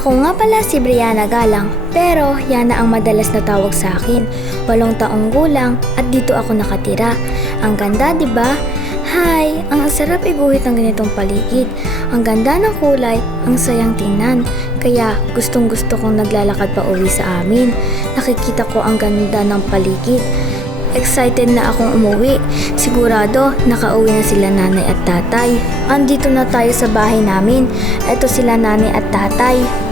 Ako nga pala si Brianna Galang, pero Yana ang madalas na tawag sa akin. Walong taong gulang at dito ako nakatira. Ang ganda, di ba? Hi! Ang sarap iguhit ng ganitong paligid. Ang ganda ng kulay, ang sayang tingnan. Kaya gustong gusto kong naglalakad pa uwi sa amin. Nakikita ko ang ganda ng paligid. Excited na akong umuwi. Sigurado, nakauwi na sila nanay at tatay. Andito na tayo sa bahay namin. Ito sila nanay at tatay.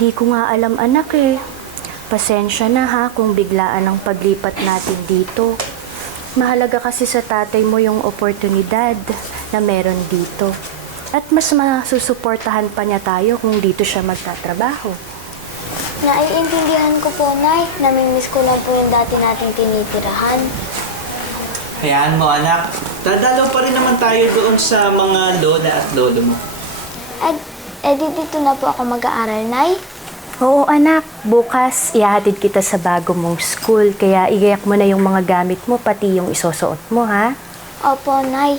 Hindi ko nga alam anak eh. Pasensya na ha kung biglaan ang paglipat natin dito. Mahalaga kasi sa tatay mo yung oportunidad na meron dito. At mas masusuportahan pa niya tayo kung dito siya magtatrabaho. Naiintindihan ko po, Nay. Namimiss ko lang po yung dati nating tinitirahan. Hayaan mo anak, dadalaw pa rin naman tayo doon sa mga lola at lolo mo. Ed, edi dito na po ako mag-aaral, Nay. Oo anak, bukas ihahatid kita sa bago mong school. Kaya igayak mo na yung mga gamit mo, pati yung isusuot mo ha. Opo, Nay.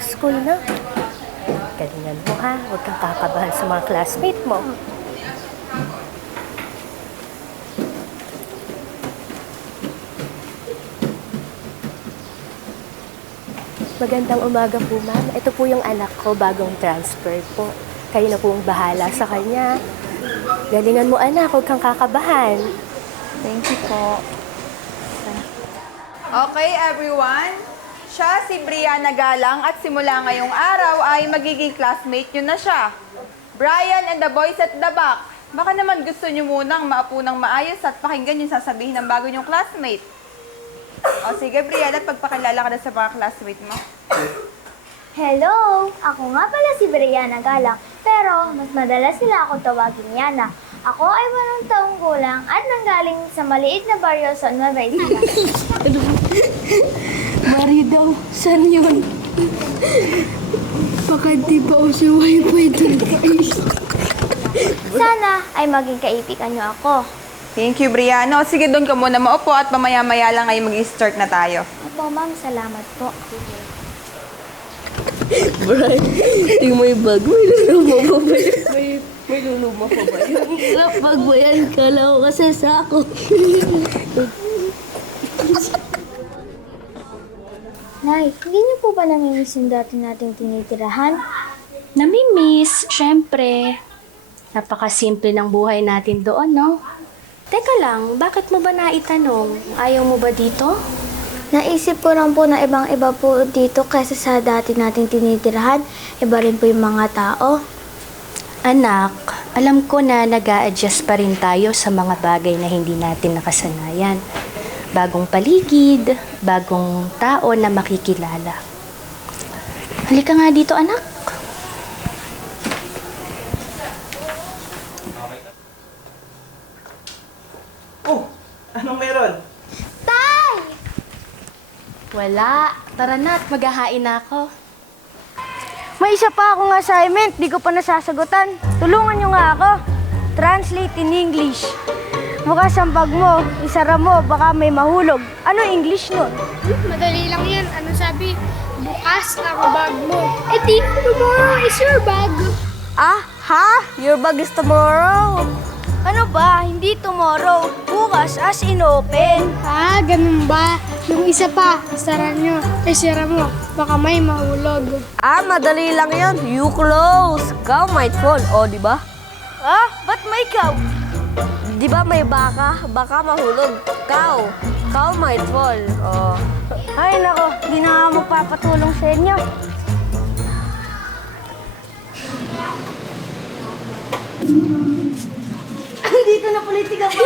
School na. Galingan mo ha, huwag kang kakabahan sa mga classmate mo. Magandang umaga po, ma'am. Ito po yung anak ko, bagong transfer po. Kayo na po ang bahala sa kanya. Galingan mo, anak. Huwag kang kakabahan. Thank you po. Okay, everyone. Siya si Brianna Galang at simula ngayong araw ay magiging classmate nyo na siya. Brian and the boys at the back. Baka naman gusto nyo munang maapo ng maayos at pakinggan yung sasabihin ng bago nyong classmate. O sige, Brianna, pagpakilala ka na sa mga classmate mo. Hello! Ako nga pala si Brianna Galang, pero mas madalas nila ako tawagin Yana. Ako ay walong taong gulang at nanggaling sa maliit na baryo sa Nueva Ecija. Mari daw, saan yun? Baka di ba uso wifi doon guys? Sana ay maging kaibigan niyo ako. Thank you, Brianna. O sige, doon ka muna maupo at mamaya-maya lang ay mag-start na tayo. Opo, ma'am. Salamat po. Brian, tingnan mo yung bag. May luluma pa ba yan? May, may luluma pa ba yan? Bag mo yan, kala ko kasi sako. Nay, hindi niyo po ba namimiss yung dati nating tinitirahan? Namimiss, syempre. Napakasimple ng buhay natin doon, no? Teka lang, bakit mo ba naitanong? Ayaw mo ba dito? Naisip ko lang po na ibang-iba po dito kaysa sa dati nating tinitirahan. Iba rin po yung mga tao. Anak, alam ko na nag adjust pa rin tayo sa mga bagay na hindi natin nakasanayan. Bagong paligid, bagong tao na makikilala. Halika nga dito, anak. Oh, anong meron? Tay! Wala. Tara na at maghahain na ako. May isa pa akong assignment, di ko pa nasasagutan. Tulungan nyo nga ako. Translate in English. Bukas ang bag mo, isara mo, baka may mahulog. Ano English nun? Madali lang yan. Ano sabi? Bukas ang bag mo. Eh di, tomorrow is your bag. Ah, ha? Your bag is tomorrow. Ano ba? Hindi tomorrow. Bukas as in open. Ah, ganun ba? Yung isa pa, sara nyo. Eh, sira mo. Baka may mahulog. Ah, madali lang yon. You close. Cow might fall. O, di ba? Ah, ba't may ikaw? Di ba may baka? Baka mahulog. Cow. Cow might fall. Oh. Ay, nako, di na nga magpapatulong sa inyo. Dito na politika pa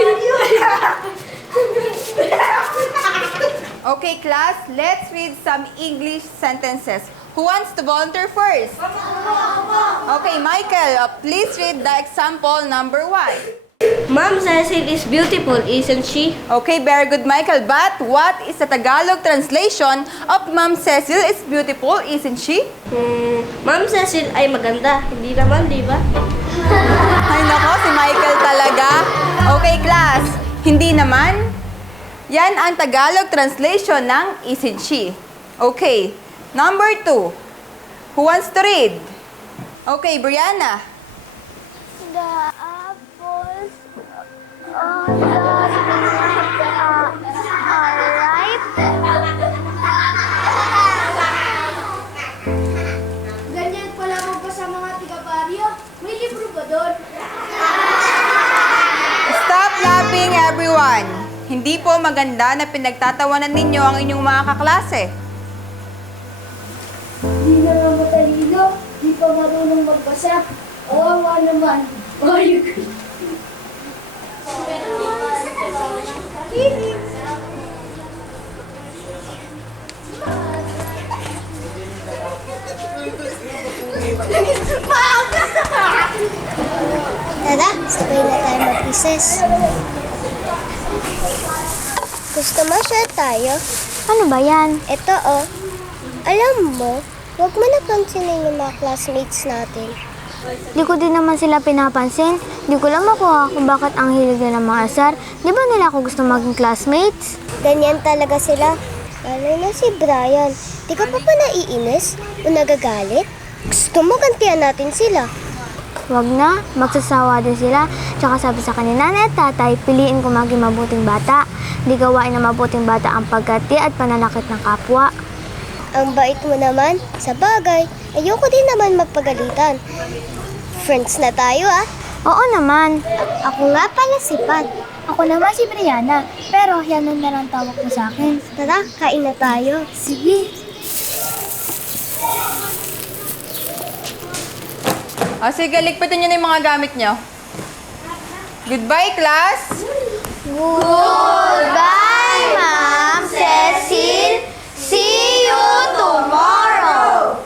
Okay, class, let's read some English sentences. Who wants to volunteer first? Okay, Michael, uh, please read the example number one. Ma'am Cecil is beautiful, isn't she? Okay, very good, Michael. But what is the Tagalog translation of Ma'am Cecil is beautiful, isn't she? Hmm, Ma'am Cecil ay maganda. Hindi naman, di ba? Ay nako, si Michael talaga. Okay, class. Hindi naman. Yan ang Tagalog translation ng isn't she. Okay. Number two. Who wants to read? Okay, Brianna. The Stop laughing, everyone. Hindi po maganda na pinagtatawanan ninyo ang inyong mga kaklase. Di na nga matalino. Di pa marunong magbasa. Awawa naman. Ayok. Tara, sabay na tayo mag-recess. Gusto mo share tayo? Ano ba yan? Ito oh. Alam mo, huwag mo napansinin yung mga classmates natin. Di ko din naman sila pinapansin. Di ko lang makuha kung bakit ang hilig nila mga asar. Di ba nila ako gusto maging classmates? Ganyan talaga sila. Lalo na si Brian. Di ka pa pa naiinis o nagagalit? Gusto mo gantihan natin sila. Wag na, magsasawa din sila. Tsaka sabi sa kanila nanay at tatay, piliin ko maging mabuting bata. Di gawain ng mabuting bata ang pagkati at pananakit ng kapwa. Ang bait mo naman. Sa bagay, ayoko din naman magpagalitan. Friends na tayo ah. Oo naman. Ako nga pala si Pat. Ako naman si Brianna. Pero yan na lang tawag mo sa akin. Tara, kain na tayo. Sige. O sige, ligpitin nyo na yung mga gamit nyo. Goodbye, class! Goodbye, Ma'am Cecil. See you tomorrow.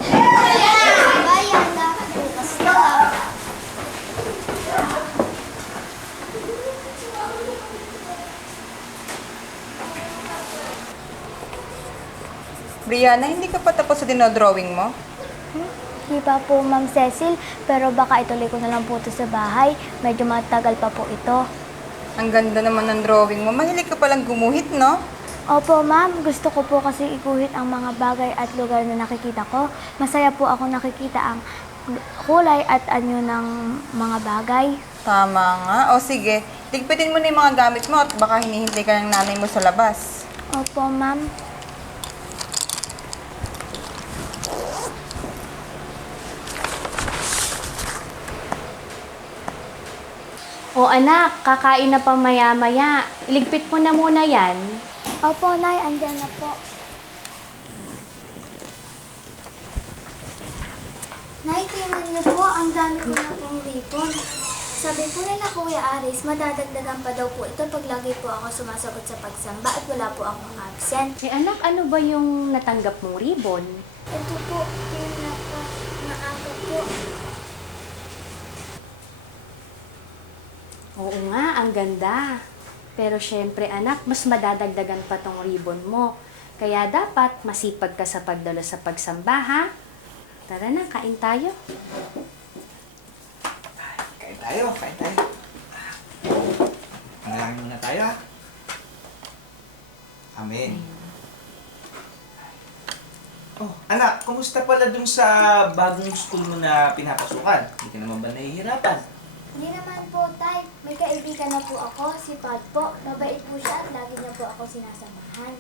Brianna, hindi ka pa tapos sa dinodrawing mo? Di pa po, Ma'am Cecil. Pero baka ituloy ko na lang po ito sa bahay. Medyo matagal pa po ito. Ang ganda naman ng drawing mo. Mahilig ka palang gumuhit, no? Opo, ma'am. Gusto ko po kasi iguhit ang mga bagay at lugar na nakikita ko. Masaya po ako nakikita ang kulay at anyo ng mga bagay. Tama nga. O sige, ligpitin mo na yung mga gamit mo at baka hinihintay ka ng nanay mo sa labas. Opo, ma'am. O anak, kakain na pa maya-maya. Iligpit mo na muna yan. Opo, Nay. Andyan na po. Nay, tingnan niyo po. Ang dami ko na pong ripon. Sabi po nila Kuya Aris, madadagdagan pa daw po ito pag lagi po ako sumasagot sa pagsamba at wala po akong absent. Eh anak, ano ba yung natanggap mong ribbon? Ito po, yung naka, maaga po. Oo nga, ang ganda. Pero syempre anak, mas madadagdagan pa tong ribbon mo. Kaya dapat masipag ka sa pagdalo sa pagsamba, ha? Tara na, kain tayo. Kain tayo, kain tayo. Manalangin muna tayo ha. Amen. Oh, anak, kumusta pala dun sa bagong school mo na pinapasukan? Hindi ka naman ba nahihirapan? Hindi naman po, Tay. May kaibigan na po ako, si Pat po. Mabait po siya at lagi niya po ako sinasamahan.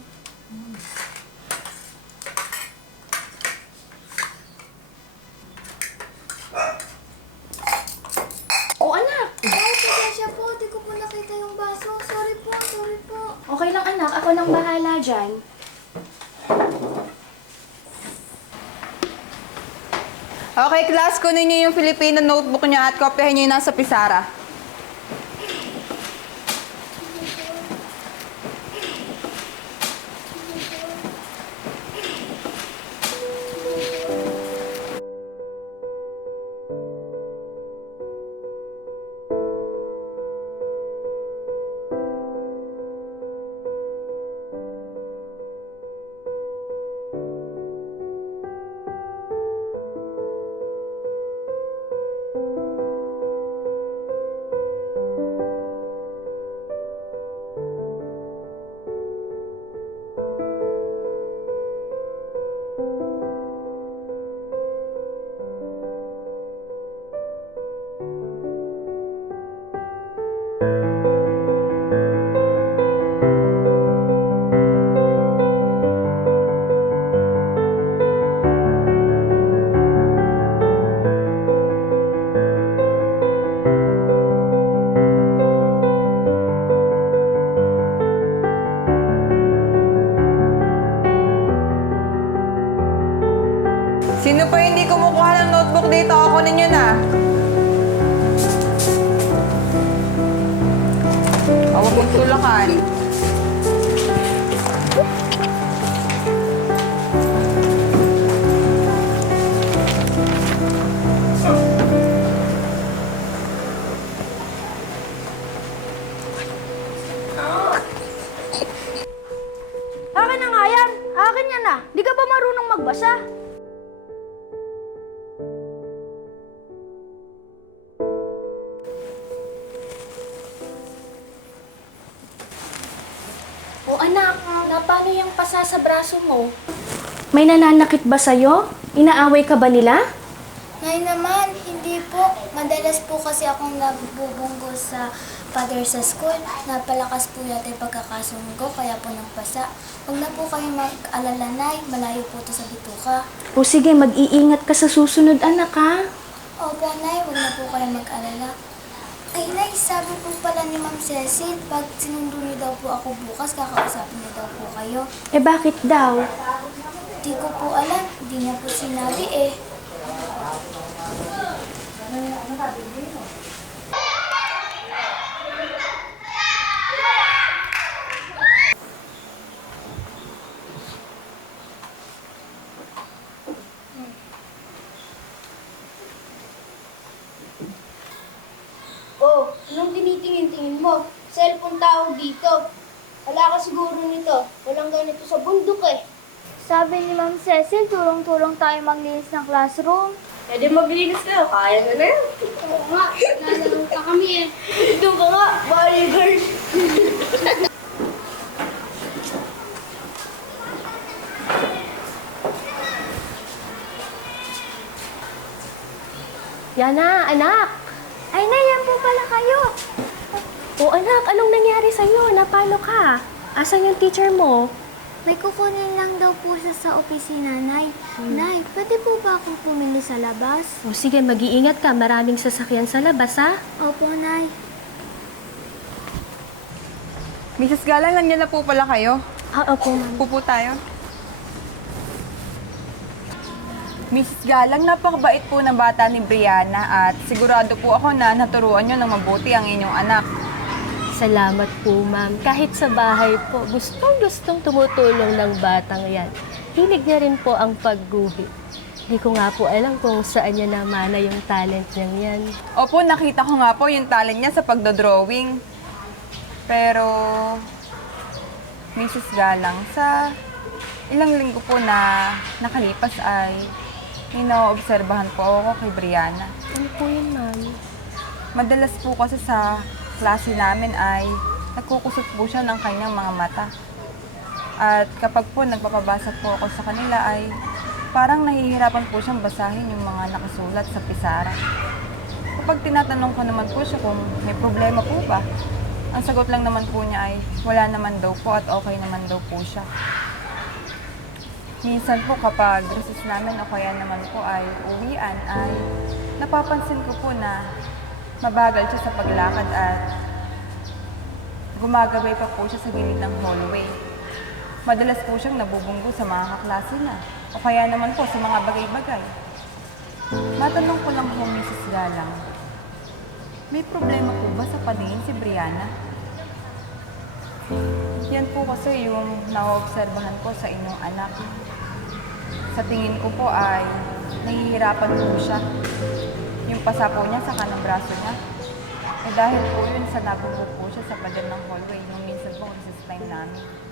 O anak, Ay, pasensya po. Di ko po nakita yung baso. Sorry po, sorry po. okay lang anak, ako nang bahala dyan. Okay, class, kunin niyo yung Filipino notebook niya at kopyahin niyo yung nasa pisara. O anak, na paano yung pasa sa braso mo? May nananakit ba sa'yo? Inaaway ka ba nila? Nay naman, hindi po. Madalas po kasi akong nabubunggo sa father sa school. Napalakas po yata yung pagkakasunggo, kaya po nagpasa. Huwag na po kayo mag-alala, Nay. Malayo po to sa bituka. O sige, mag-iingat ka sa susunod anak ha. Opo, Nay. Huwag na po kayo mag-alala. Ay, Nay, sabi po pala ni Ma'am Cecil, pag sinundo niyo daw po ako bukas, kakausapin niyo daw po kayo. Eh bakit daw? Di ko po alam. Di niya po sinabi eh. Oh, anong tinitingin-tingin mo? Cellphone tao dito. Wala ka siguro nito. Walang ganito sa bundok eh. Sabi ni Ma'am Cecil, tulong-tulong tayo maglinis ng classroom. Pwede maglinis kayo. Kaya nyo na yun. Oo nga, lalaro pa kami eh. Doon ka nga, bodyguard. Yana, anak. Ay, Nay, yan po pala kayo. O anak, anong nangyari sa'yo? Napano ka? Asan yung teacher mo? May kukunin lang daw po siya sa opisina, Nay. Nay, pwede po ba akong pumili sa labas? O sige, mag-iingat ka. Maraming sasakyan sa labas ha. Opo, Nay. Mrs. Galang, nandiyan na po pala kayo. Ah, opo, ma'am. Pupo tayo. Mrs. Galang, napakabait po ng bata ni Brianna at sigurado po ako na naturuan nyo ng mabuti ang inyong anak. Salamat po, ma'am. Kahit sa bahay po, gustong-gustong tumutulong ng batang yan. Hilig niya rin po ang pagguhit. Hindi ko nga po alam kung saan niya namana yung talent niyang yan. Opo, nakita ko nga po yung talent niya sa pagdodrawing. Pero, Mrs. Galang, sa ilang linggo po na nakalipas ay inoobserbahan po ako kay Brianna. Ano po yun, ma'am? Madalas po kasi sa klase namin ay nagkukusot po siya ng kanyang mga mata. At kapag po nagpapabasa po ako sa kanila ay parang nahihirapan po siyang basahin yung mga nakasulat sa pisara. Kapag tinatanong ko naman po siya kung may problema po ba, ang sagot lang naman po niya ay wala naman daw po at okay naman daw po siya. Minsan po kapag recess namin o kaya naman po ay uwian ay napapansin ko po na mabagal siya sa paglakad at gumagabay pa po siya sa gilid ng hallway. Madalas po siyang nabubunggo sa mga kaklase na o kaya naman po sa mga bagay-bagay. Matanong ko lang po, Mrs. Galang, may problema po ba sa paningin si Brianna? Yan po kasi yung naobserbahan ko sa inyong anak. Sa tingin ko po ay nahihirapan po siya. Yung pasa po niya sa kanang braso niya. Eh dahil po yun sa nabubog po siya sa pader ng hallway nung minsan po recess time namin.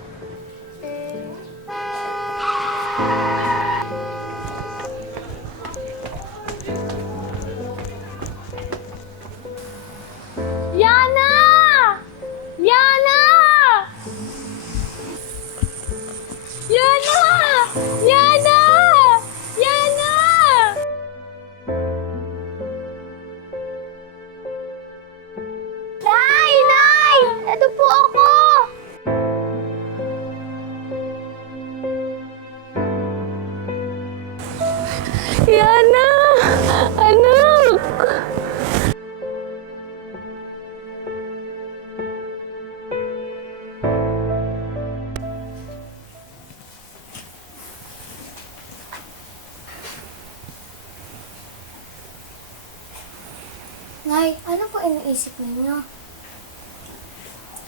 Nay, ano po iniisip ninyo?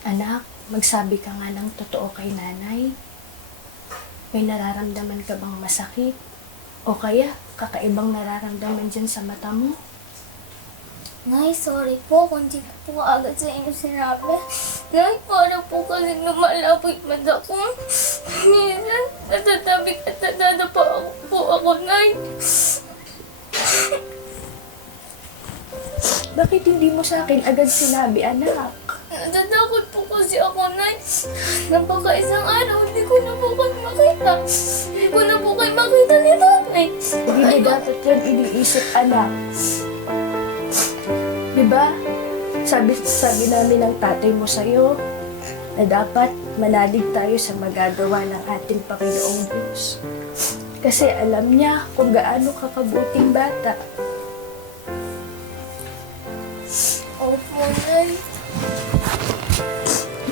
Anak, magsabi ka nga ng totoo kay nanay. May nararamdaman ka bang masakit? O kaya, kakaibang nararamdaman dyan sa mata mo? Nay, sorry po kung di ko po agad sa inyo sinabi. Nay, para po kasi lumalapit mata ko. Minsan, natatabi at natadapa ako po ako, Nay. Bakit hindi mo sa akin agad sinabi, anak? Natatakot po kasi ako, Nay. Napaka isang araw, hindi ko na po kayo makita. Hindi ko na po kayo makita ni Tatay. Hindi mo dapat yan iniisip, anak. Diba? Sabi, sabi namin ng tatay mo sa'yo na dapat manalig tayo sa magagawa ng ating Panginoong Diyos. Kasi alam niya kung gaano ka kabuting bata. Opo, Nay.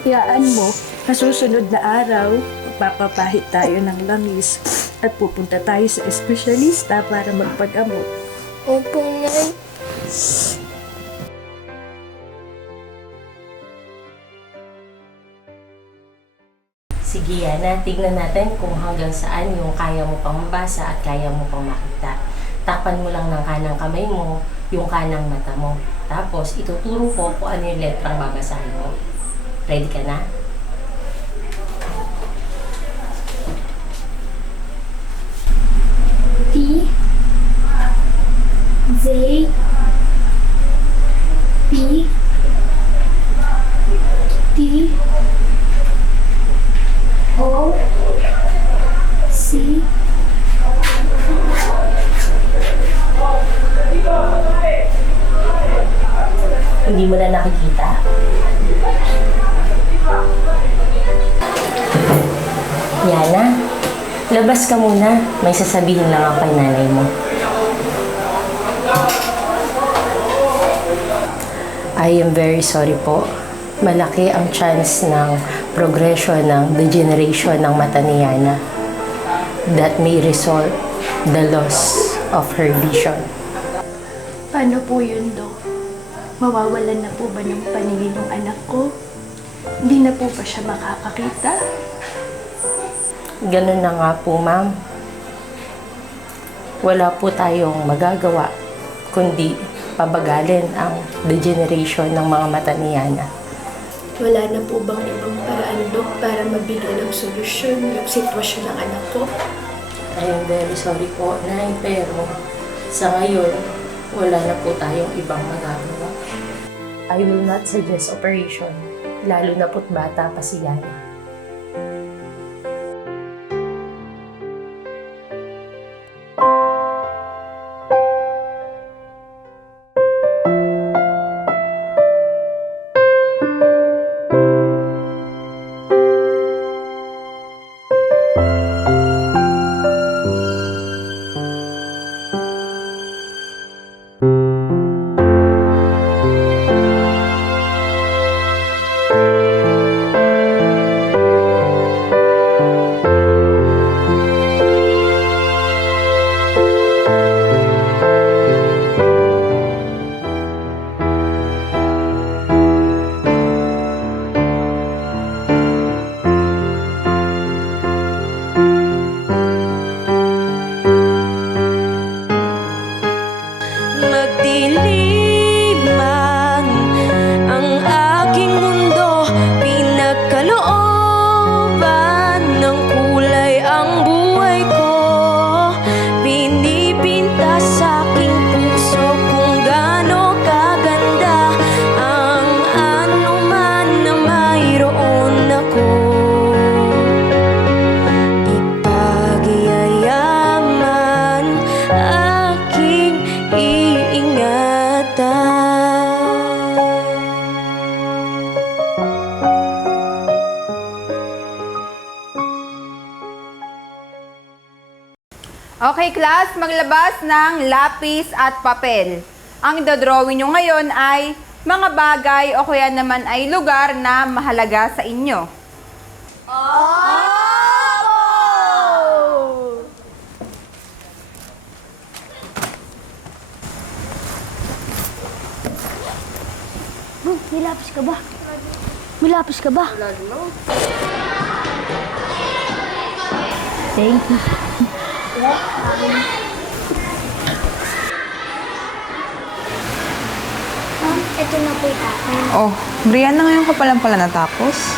Hayaan mo, sa susunod na araw, magpapapahit tayo ng langis at pupunta tayo sa espesyalista para magpagamot. Opo, Nay. Sige, Yana, tignan natin kung hanggang saan yung kaya mo pang mabasa at kaya mo pang makita. Tapan mo lang ng kanang kamay mo, yung kanang mata mo. Tapos, ituturo ko kung ano yung letrang babasahin mo. Ready ka na? T. Z. labas ka muna. May sasabihin lang ako kay nanay mo. I am very sorry po. Malaki ang chance ng progression ng degeneration ng mata ni Yana. That may result the loss of her vision. Paano po yun, Dok? Mawawalan na po ba ng paningin ng anak ko? Hindi na po ba siya makakakita? Ganun na nga po, ma'am. Wala po tayong magagawa kundi pabagalin ang degeneration ng mga mata ni Yana. Wala na po bang ibang paraan, Dok, para mabigyan ng solusyon yung sitwasyon ng anak ko? I am very sorry po, Nay, pero sa ngayon, wala na po tayong ibang magagawa. I will not suggest operation, lalo na po't bata pa si Yana. Class, maglabas ng lapis at papel. Ang dodrawing nyo ngayon ay mga bagay o kaya naman ay lugar na mahalaga sa inyo. Hmm, may lapis ka ba? May lapis ka ba? Thank you. Ma'am, ito na po akin. Oh, Brianna, ngayon ka pa lang pala natapos.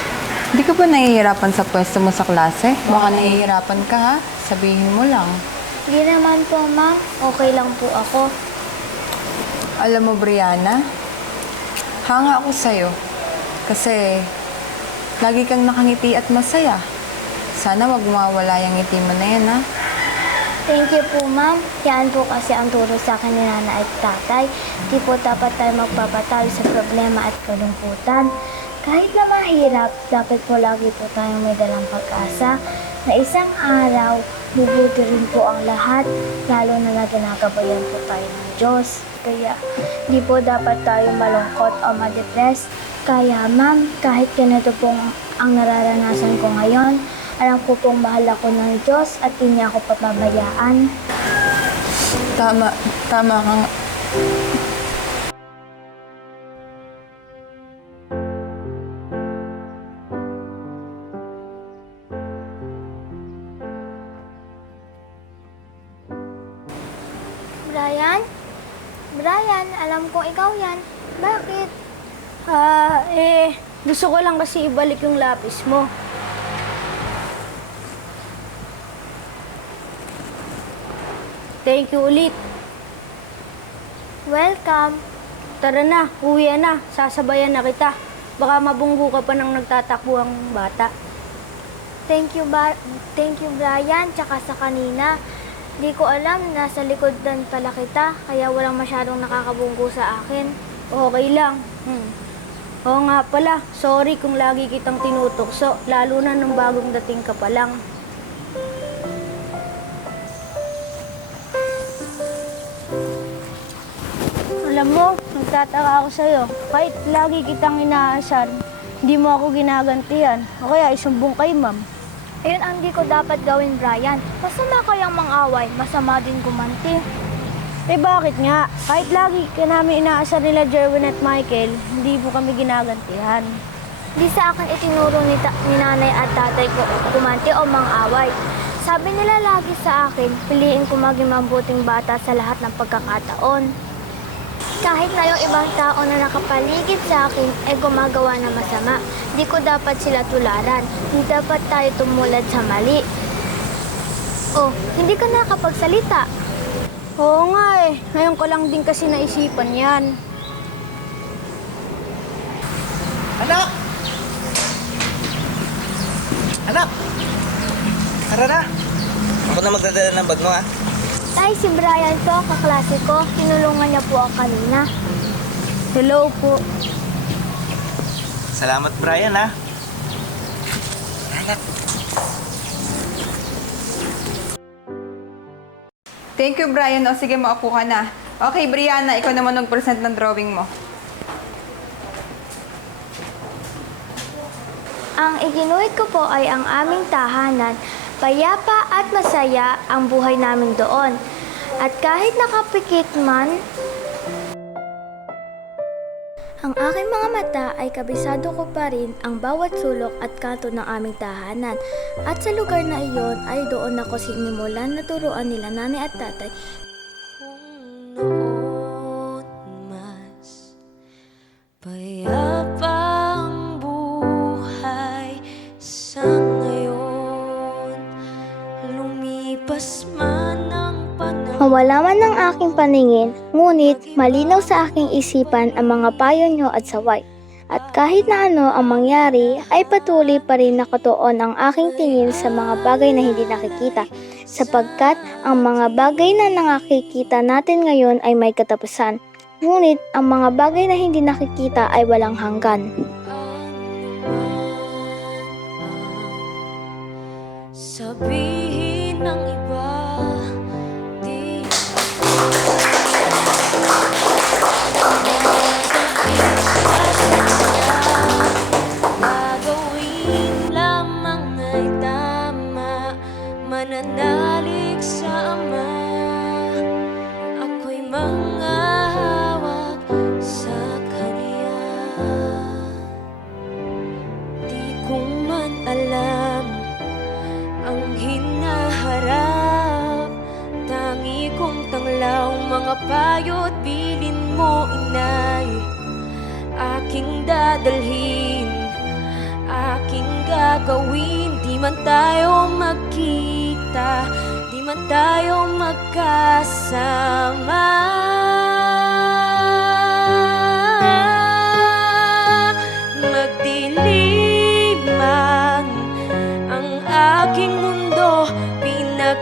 Hindi ka ba nahihirapan sa pwesto mo sa klase? Baka nahihirapan ka ha? Sabihin mo lang. Hindi naman po, ma'am. Okay lang po ako. Alam mo, Brianna, hanga ako sa'yo. Kasi lagi kang nakangiti at masaya. Sana wag mawala yung ngiti mo na yan, ha? Thank you po, ma'am. Yan po kasi ang turo sa akin ni Nana at Tatay. Di po dapat tayo magpapatalo sa problema at kalungkutan. Kahit na mahirap, dapat po lagi po tayong may dalang pag-asa na isang araw, bubuti rin po ang lahat, lalo na na po tayo ng Diyos. Kaya, di po dapat tayo malungkot o ma-depress. Kaya, ma'am, kahit ganito pong ang nararanasan ko ngayon, alam ko pong mahal ako ng Diyos at hindi niya ako papabayaan. Tama, tama ka nga. Brian? Brian, alam kong ikaw yan. Bakit? Ah, eh, gusto ko lang kasi ibalik yung lapis mo. Thank you ulit. Welcome. Tara na, uwi na. Sasabayan na kita. Baka mabunggo ka pa ng nagtatakbuhang bata. Thank you, ba Thank you, Brian, tsaka sa kanina. Di ko alam, nasa likod dan pala kita, kaya walang masyadong nakakabunggo sa akin. Okay lang. Hmm. Oo nga pala, sorry kung lagi kitang tinutukso, lalo na nung bagong dating ka pa lang. Alam mo, nagtataka ako sa'yo. Kahit lagi kitang inaasar, hindi mo ako ginagantihan. O kaya isumbong kay ma'am. Ayun ang di ko dapat gawin, Brian. Masama kayang mang-away, masama din gumanti. Eh bakit nga? Kahit lagi ka namin inaasar nila Jerwin at Michael, hindi mo kami ginagantihan. Di sa akin itinuro ni, ta- ni nanay at tatay ko gumanti o mang-away. Sabi nila lagi sa akin, piliin ko maging mabuting bata sa lahat ng pagkakataon. Kahit na yung ibang tao na nakapaligid sa akin ay gumagawa ng masama, di ko dapat sila tularan. Di dapat tayo tumulad sa mali. Oh, hindi ka nakapagsalita. Oo nga eh, ngayon ko lang din kasi naisipan yan. Anak! Anak! Tara na! Ako na magdadala ng bag mo, ha? Tay, si Brian po, kaklase ko. Tinulungan niya po ako kanina. Hello po. Salamat, Brian, ha? Thank you, Brian. O sige, maupo ka na. Okay, Brianna, ikaw naman nag-present ng drawing mo. Ang iginuhit ko po ay ang aming tahanan. Payapa at masaya ang buhay namin doon. At kahit nakapikit man, ang aking mga mata ay kabisado ko pa rin ang bawat sulok at kanto ng aming tahanan. At sa lugar na iyon ay doon ako sinimulan na turuan nila nanay at tatay paningin, ngunit malinaw sa aking isipan ang mga payo nyo at saway. At kahit na ano ang mangyari, ay patuloy pa rin nakatuon ang aking tingin sa mga bagay na hindi nakikita, sapagkat ang mga bagay na nakikita natin ngayon ay may katapusan. Ngunit ang mga bagay na hindi nakikita ay walang hanggan. sabihin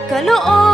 Pinagkalooban